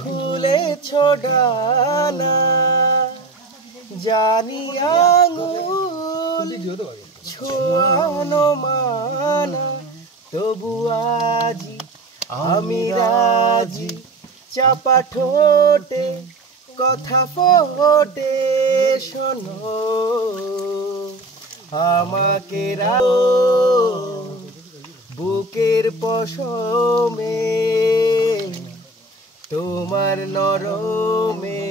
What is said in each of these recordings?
খুলেছ ডানা জানি আঙুল ছোঁয়ানো মানা, তবু আজি আমি রাজি। চাপা ঠোঁটে কথা ফোটে শোনো, আমাকে বুকের পশমে তোমার নরমে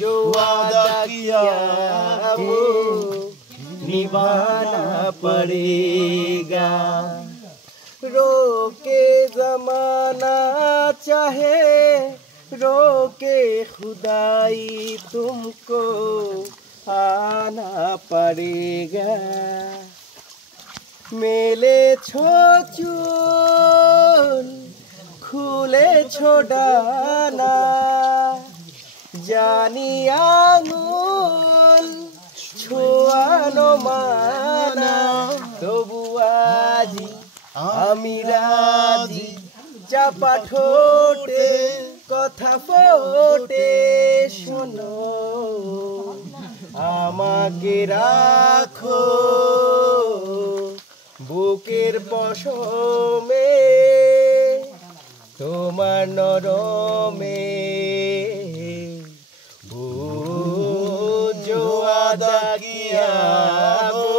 जो वादा किया वो निभाना पड़ेगा। रोके जमाना चाहे रोके खुदाई, तुमको आना पड़ेगा। मेले छो चूल खुले छो डाना জানি আঙুল ছোঁয়ানো মানা, তবু আজি আমি রাজি। চাপা ঠোঁটে কথা ফোটে শোনো, আমাকে রাখো বুকের পশমে তোমার নরমে। जो वादा किया वो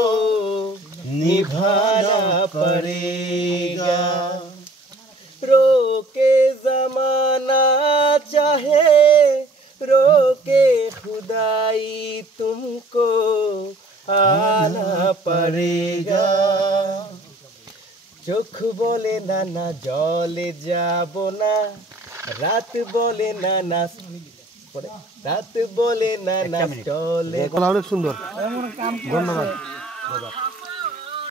निभाना पड़ेगा। रोके जमाना चाहे रोके खुदाई, तुमको आना पड़ेगा। চোখ বলে না না জলে যাব না, রাত বলে না না রাত বলে না না চলে। অনেক সুন্দর, ধন্যবাদ।